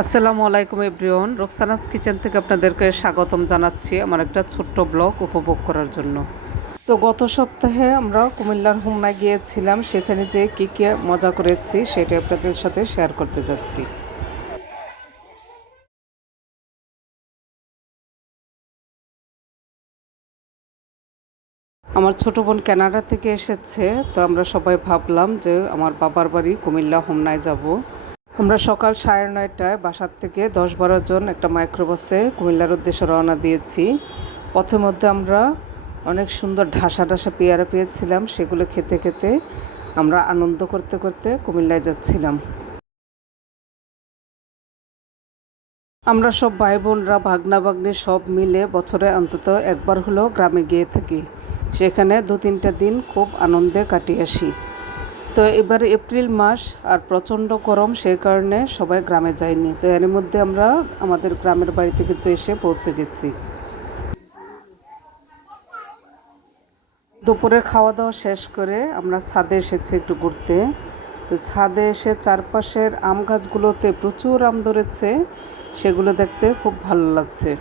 আসসালামু আলাইকুম everyone, Roksana's kitchen থেকে আপনাদেরকে স্বাগতম জানাচ্ছি আমার একটা ছোট্ট ব্লগ উপভোগ করার জন্য। তো গত সপ্তাহে আমরা কুমিল্লার হোমনায় গিয়েছিলাম, সেখানে যে কী কী মজা করেছি সেটা আপনাদের সাথে শেয়ার করতে যাচ্ছি। আমার ছোট বোন কানাডা থেকে এসেছে, তো আমরা সবাই ভাবলাম যে আমার বাবার বাড়ি কুমিল্লা হোমনায় যাব। আমরা সকাল 9:30টায় বাসার থেকে 10-12 জন একটা মাইক্রোবাসে কুমিল্লার উদ্দেশ্যে রওনা দিয়েছি। পথের মধ্যে আমরা অনেক সুন্দর ঢাসা ঢাসা পেয়ারা পেয়েছিলাম, সেগুলো খেতে খেতে আমরা আনন্দ করতে করতে কুমিল্লায় যাচ্ছিলাম। আমরা সব ভাই বোনরা ভাগনা ভাগ্নি সব মিলে বছরে অন্তত একবার হলেও গ্রামে গিয়ে থাকি, সেখানে 2-3টা দিন খুব আনন্দে কাটিয়ে আসি। তো এবার এপ্রিল মাস আর প্রচণ্ড গরম, সেই কারণে সবাই গ্রামে যায়নি। তো এর মধ্যে আমরা আমাদের গ্রামের বাড়িতে কিন্তু এসে পৌঁছে গেছি। দুপুরের খাওয়া দাওয়া শেষ করে আমরা ছাদে এসেছি একটু ঘুরতে। তো ছাদে এসে চারপাশের আম গাছগুলোতে প্রচুর আম ধরেছে, সেগুলো দেখতে খুব ভালো লাগছে।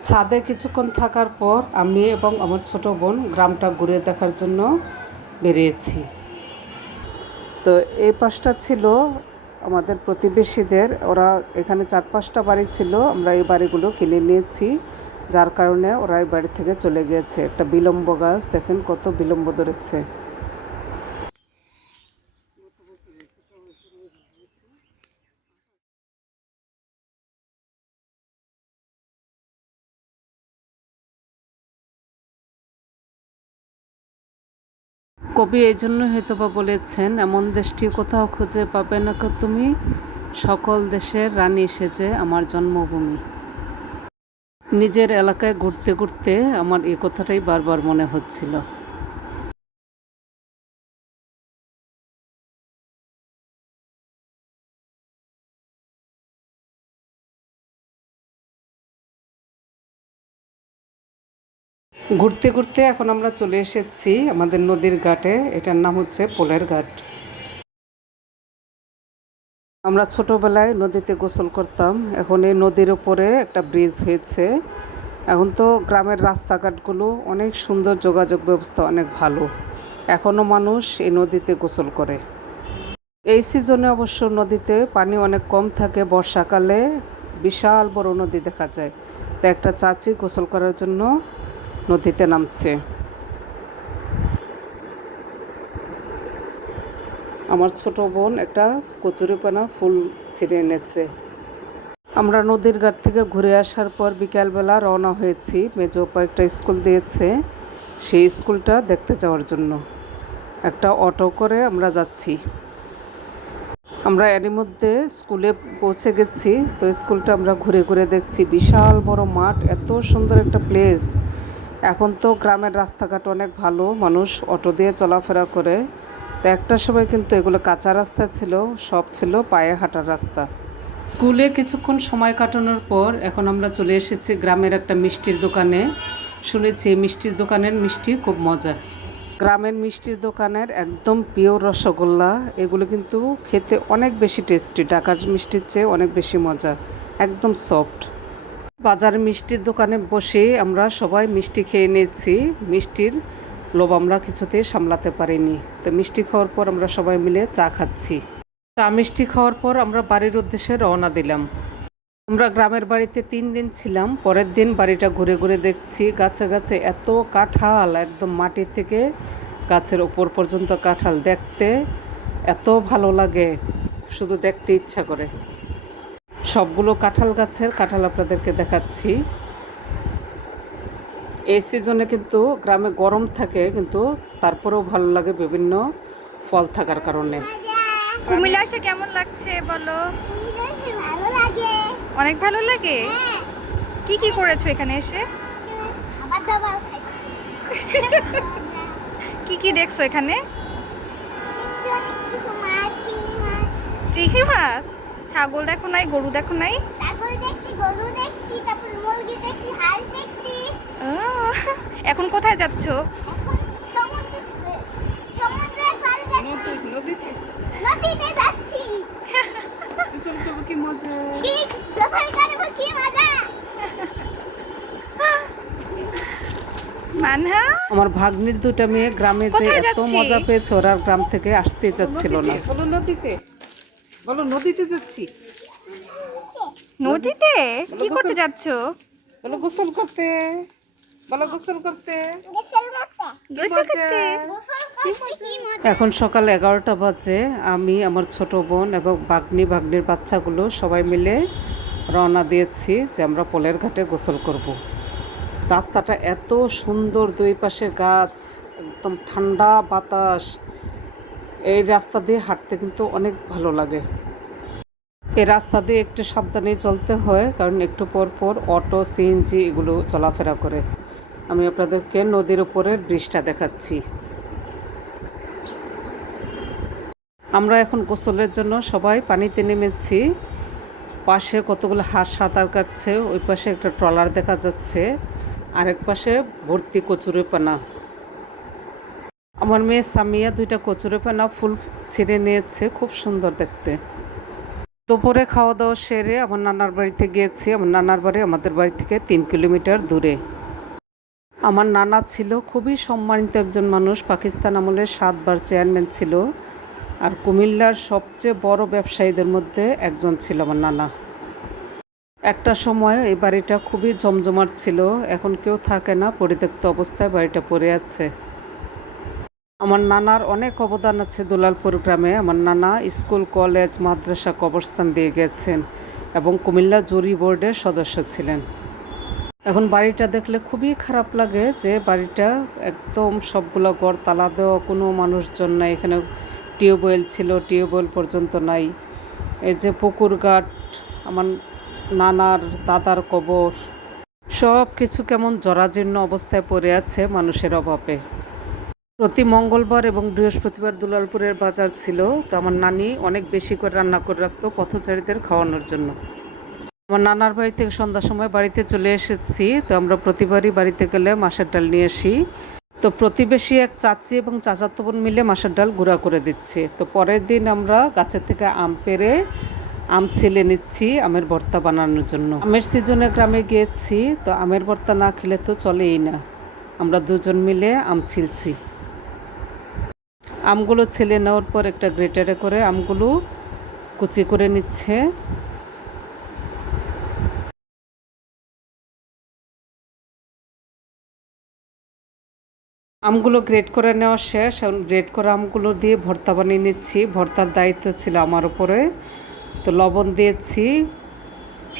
ছাদে কিছুক্ষণ থাকার পর আমি এবং আমার ছোট বোন গ্রামটা ঘুরে দেখার জন্য বেরিয়েছি। তো এই পাশটা ছিল আমাদের প্রতিবেশীদের, ওরা এখানে 4-5টা বাড়ি ছিল, আমরা এই বাড়িগুলো কিনে নিয়েছি, যার কারণে ওরা এই বাড়ি থেকে চলে গিয়েছে। একটা বিলম্ব গাছ দেখেন কত বিলম্ব ধরেছে। কবি এই জন্য হয়তো বা বলেছেন, এমন দেশটি কোথাও খুঁজে পাবে না কো তুমি, সকল দেশের রানী সেজে আমার জন্মভূমি। নিজের এলাকায় ঘুরতে ঘুরতে আমার এই কথাটাই বারবার মনে হচ্ছিল। ঘুরতে ঘুরতে এখন আমরা চলে এসেছি আমাদের নদীর ঘাটে, এটার নাম হচ্ছে পোলের ঘাট। আমরা ছোটোবেলায় নদীতে গোসল করতাম, এখন এই নদীর ওপরে একটা ব্রিজ হয়েছে। এখন তো গ্রামের রাস্তাঘাটগুলো অনেক সুন্দর, যোগাযোগ ব্যবস্থা অনেক ভালো, এখনও মানুষ এই নদীতে গোসল করে। এই সিজনে অবশ্য নদীতে পানি অনেক কম থাকে, বর্ষাকালে বিশাল বড় নদী দেখা যায়। তো একটা চাচি গোসল করার জন্য নদীতে নামছে। আমার ছোট বোন একটা কচুরিপানা ফুল ছিঁড়ে এনেছে। আমরা নদীর ঘাট থেকে ঘুরে আসার পর বিকালবেলা রওনা হয়েছি। মেজোপা একটা স্কুল দিয়েছে, সেই স্কুলটা দেখতে যাওয়ার জন্য একটা অটো করে আমরা যাচ্ছি। আমরা এরই মধ্যে স্কুলে পৌঁছে গেছি। তো স্কুলটা আমরা ঘুরে ঘুরে দেখছি, বিশাল বড় মাঠ, এত সুন্দর একটা প্লেস। এখন তো গ্রামের রাস্তাঘাট অনেক ভালো, মানুষ অটো দিয়ে চলাফেরা করে। তো একটা সময় কিন্তু এগুলো কাঁচা রাস্তা ছিল, সব ছিল পায়ে হাঁটার রাস্তা। স্কুলে কিছুক্ষণ সময় কাটানোর পর এখন আমরা চলে এসেছি গ্রামের একটা মিষ্টির দোকানে। শুনেছি মিষ্টির দোকানের মিষ্টি খুব মজা। গ্রামের মিষ্টির দোকানের একদম পিওর রসগোল্লা, এগুলো কিন্তু খেতে অনেক বেশি টেস্টি, ঢাকার মিষ্টির চেয়ে অনেক বেশি মজা, একদম সফট। বাজারে মিষ্টির দোকানে বসে আমরা সবাই মিষ্টি খেয়ে নিয়েছি। মিষ্টির লোভ আমরা কিছুতেই সামলাতে পারিনি। তো মিষ্টি খাওয়ার পর আমরা সবাই মিলে চা খাচ্ছি। চা মিষ্টি খাওয়ার পর আমরা বাড়ির উদ্দেশ্যে রওনা দিলাম। আমরা গ্রামের বাড়িতে 3 দিন ছিলাম। পরের দিন বাড়িটা ঘুরে ঘুরে দেখছি, গাছে গাছে এত কাঁঠাল, একদম মাটি থেকে গাছের ওপর পর্যন্ত কাঁঠাল, দেখতে এত ভালো লাগে, শুধু দেখতে ইচ্ছা করে। সবগুলো কাঁঠাল গাছের কাঁঠাল আপনাদেরকে দেখাচ্ছি। এই সিজনে কিন্তু গ্রামে গরম থাকে, কিন্তু তারপরেও ভালো লাগে বিভিন্ন ফল থাকার কারণে। কুমিল্লা এসে কেমন লাগছে বলো? ভালো লাগে, অনেক ভালো লাগে। কি কি করেছো এখানে এসে? খাবার দাবার খাইছি। কি কি দেখছো এখানে? দেখছি অনেক কিছু মাছ, চিংড়ি মাছ। চিংড়ি মাছ? ছাগল দেখো নাই, গরু দেখো নাই? ছাগল দেখছি, গরু দেখছি, তারপর মুরগি দেখছি, হাঁস দেখছি। আহ, এখন কোথায় যাচ্ছ? এখন সমুদ্রের পাড়ে যাচ্ছি, নদীতে নদীতে যাচ্ছি। কি মজা। কি গোসল করবো, কি মজা। মানহা, আমার ভাগ্নির দুটো মেয়ে গ্রামে যে কোথায় এত যাচ্ছি? মজা পেয়েছে ওরা আর গ্রাম থেকে আসতে যাচ্ছিল না। বলো নদীতে, বলো নদীতে যাচ্ছি, নদীতে কি গোসল- করতে যাচ্ছ? বলো গোসল করতে, বলো গোসল করতে। গোসল করতে, গোসল করতে? গোসল করতে কি মজা। এখন সকাল 11টা বাজে। আমি, আমার ছোট বোন এবং ভাগ্নির বাচ্চাগুলো সবাই মিলে রওনা দিয়েছি যে আমরা পোলের ঘাটে গোসল করব। রাস্তাটা এত সুন্দর, দুই পাশে গাছ, একদম ঠান্ডা বাতাস। এই রাস্তা দিয়ে হাঁটতে কিন্তু অনেক ভালো লাগে। এই রাস্তা দিয়ে একটু সাবধানে চলতে হয়, কারণ একটু পর পর অটো, সিএনজি এগুলো চলাফেরা করে। আমি আপনাদেরকে নদীর উপরের ব্রিজটা দেখাচ্ছি। আমরা এখন গোসলের জন্য সবাই পানিতে নেমেছি। পাশে কতগুলো হাঁস সাঁতার কাটছে, ওই পাশে একটা ট্রলার দেখা যাচ্ছে, আরেক পাশে ভর্তি কচুরিপানা। আমার মেয়ে সামিয়া দুইটা কচুরিপানা ফুল ছিঁড়ে নিয়েছে, খুব সুন্দর দেখতে। দুপুরে খাওয়া দাওয়া সেরে আমার নানার বাড়িতে গিয়েছি। আমার নানার বাড়ি আমাদের বাড়ি থেকে 3 কিলোমিটার দূরে। আমার নানা ছিল খুবই সম্মানিত একজন মানুষ, পাকিস্তান আমলের 7 বার চেয়ারম্যান ছিল, আর কুমিল্লার সবচেয়ে বড় ব্যবসায়ীদের মধ্যে একজন ছিল আমার নানা। একটা সময় এই বাড়িটা খুবই জমজমাট ছিল, এখন কেউ থাকে না, পরিত্যক্ত অবস্থায় বাড়িটা পড়ে আছে। আমার নানার অনেক অবদান আছে দুলালপুর গ্রামে। আমার নানা স্কুল, কলেজ, মাদ্রাসা, কবরস্থান দিয়ে গেছেন এবং কুমিল্লা জুরি বোর্ডের সদস্য ছিলেন। এখন বাড়িটা দেখলে খুবই খারাপ লাগে যে বাড়িটা একদম সবগুলো ঘর তালা দেওয়া, কোনো মানুষজন নাই। এখানে টিউবওয়েল ছিল, টিউবওয়েল পর্যন্ত নাই। এই যে পুকুর ঘাট, আমার নানার দাদার কবর, সব কিছু কেমন জরাজীর্ণ অবস্থায় পড়ে আছে মানুষের অভাবে। প্রতি মঙ্গলবার এবং বৃহস্পতিবার দুলালপুরের বাজার ছিল, তো আমার নানি অনেক বেশি করে রান্না করে রাখতো পথচারীদের খাওয়ানোর জন্য। আমার নানার বাড়ি থেকে সন্ধ্যার সময় বাড়িতে চলে এসেছি। তো আমরা প্রতিবারই বাড়িতে গেলে মাছের ডাল নিয়ে আসি। তো প্রতিবেশী এক চাচি এবং চাচাতো বোন মিলে মাছের ডাল গুঁড়া করে দিচ্ছে। তো পরের দিন আমরা গাছের থেকে আম পেড়ে আম ছিলে নিচ্ছি আমের ভর্তা বানানোর জন্য। আমের সিজনে গ্রামে গিয়েছি, তো আমের ভর্তা না খেলে তো চলেই না। আমরা দুজন মিলে আম ছিলছি। আমগুলো ছিলে নেওয়ার পর একটা গ্রেটারে করে আমগুলো কুচি করে নিচ্ছে। আমগুলো গ্রেট করে নেওয়া শেষ। এখন গ্রেট করা আমগুলো দিয়ে ভর্তা বানিয়ে নিচ্ছি। ভর্তার দায়িত্ব ছিল আমার উপরে। তো লবণ দিয়েছি,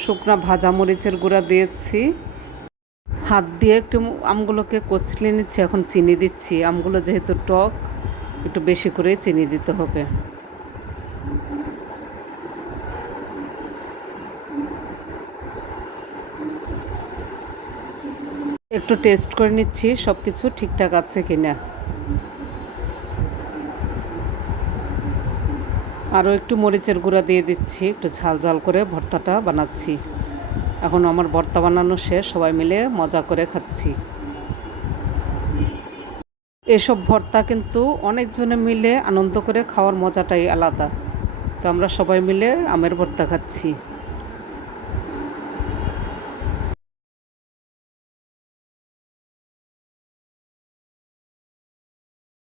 শুকনা ভাজা মরিচের গুঁড়া দিয়েছি, হাত দিয়ে একটু আমগুলোকে কচলে নিচ্ছি। এখন চিনি দিচ্ছি, আমগুলো যেহেতু টক একটু বেশি করে চিনি দিতে হবে। একটু টেস্ট করে নিচ্ছি সব কিছু ঠিকঠাক আছে কিনা। আরও একটু মরিচের গুঁড়া দিয়ে দিচ্ছি, একটু ঝাল ঝাল করে ভর্তাটা বানাচ্ছি। এখন আমার ভর্তা বানানো শেষ, সবাই মিলে মজা করে খাচ্ছি। এসব ভর্তা কিন্তু অনেকজনে মিলে আনন্দ করে খাওয়ার মজাটাই আলাদা। তো আমরা সবাই মিলে আমের ভর্তা খাচ্ছি।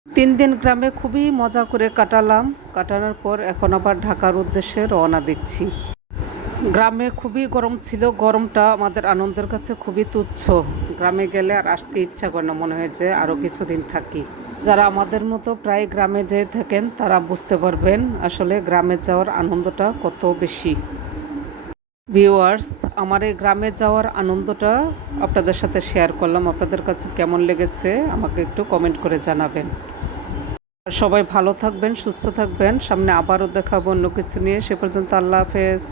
3 দিন গ্রামে খুবই মজা করে কাটানোর পর এখন আবার ঢাকার উদ্দেশ্যে রওনা দিচ্ছি। গ্রামে খুবই গরম ছিল, গরমটা আমাদের আনন্দের কাছে খুবই তুচ্ছ। গ্রামে গেলে আর আসতে ইচ্ছা করে না, মনে হয় যে আরও কিছুদিন থাকি। যারা আমাদের মতো প্রায় গ্রামে যেয়ে থাকেন তারা বুঝতে পারবেন আসলে গ্রামে যাওয়ার আনন্দটা কত বেশি। ভিউয়ার্স, আমার এই গ্রামে যাওয়ার আনন্দটা আপনাদের সাথে শেয়ার করলাম। আপনাদের কাছে কেমন লেগেছে আমাকে একটু কমেন্ট করে জানাবেন। সবাই ভালো থাকবেন, সুস্থ থাকবেন। সামনে আবারও দেখাবো অন্য কিছু নিয়ে। সে পর্যন্ত আল্লাহ হাফেজ।